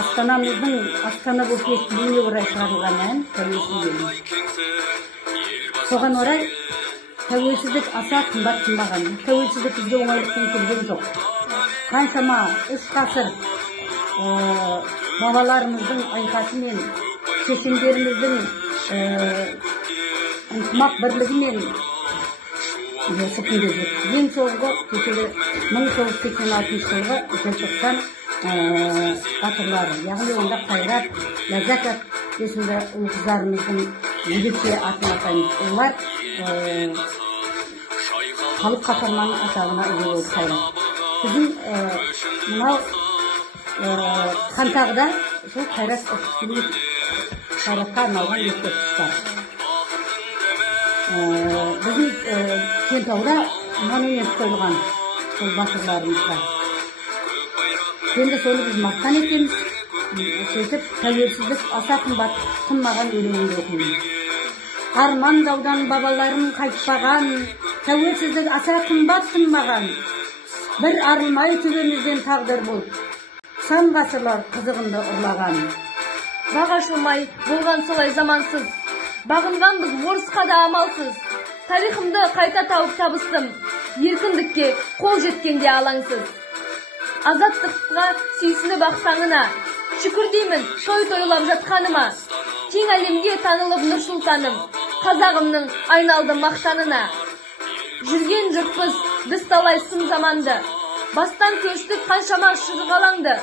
астанамыздың астана болып естілуіне орай шығарылған ән тәуелсіздік. Соған орай тәуелсіздік аса қымбат қымбаған. Тәуелсіздік бізге оңайлықпен келген жоқ. Қаншама 3 ғасыр бабаларымыздың айқасымен, шешендеріміздің ынтымақ бірлігімен сәтінде жетті. Ең соңғы 1986 жылғы желтоқсан батырлары, яғни онда Қайрат, Ләззат есімді ұл қыздарымыздың ерекше атын атаймыз. Олар халық қаһарманы атағына ие болып Қайрат. Біздің мынау Хантағыда сол Қайрат Қайратқа арналған ескерткіш бар. Біздің Кентауда монумент қойылған сол батырларымызға. Енді соны біз мақтан етеміз. Сөйтіп, тәуелсіздік аса қымбат қымбаған өлеңінде оқимыз. Армандаудан бабаларым қайтпаған, тәуелсіздік аса қымбат қымбаған. Бір арылмай төбемізден тағдыр болып, сан ғасырлар қызығында ұрлаған. Баға шумай болған солай замансыз, бағынған біз орысқа да амалсыз. Тарихымды қайта тауып табыстым, еркіндікке қол жеткенде алаңсыз. Азаттыққа сүйсініп ақтаңына, шүкір деймін той тойлап жатқаныма. Кең әлемге танылып Нұрсұлтаным, қазағымның айналды мақтанына. Жүрген жұртпыз біз талай сын заманды, бастан көштік қаншама шырғалаңды.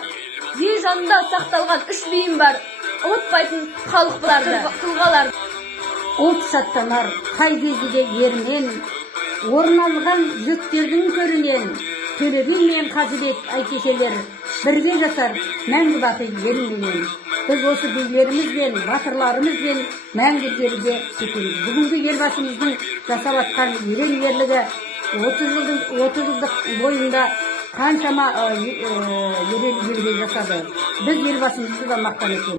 Ел жанында сақталған 3 бейім бар, ұмытпайтын халық бұларды, тұлғалар. Ұлт шаттанар қай кезде де ерінен, орын алған жүктердің көрінен. Төле би мен Қазыбек әйтекелер бірге жасар мәңгі бақи елменен. Біз осы билерімізбен, батырларымызбен мәңгі жерде кетеміз. Бүгінгі елбасымыздың жасап атқан ерен ерлігі 30 жылдық бойында қаншама ерен ерлік жасады. Біз елбасымызды да мақтан етеміз.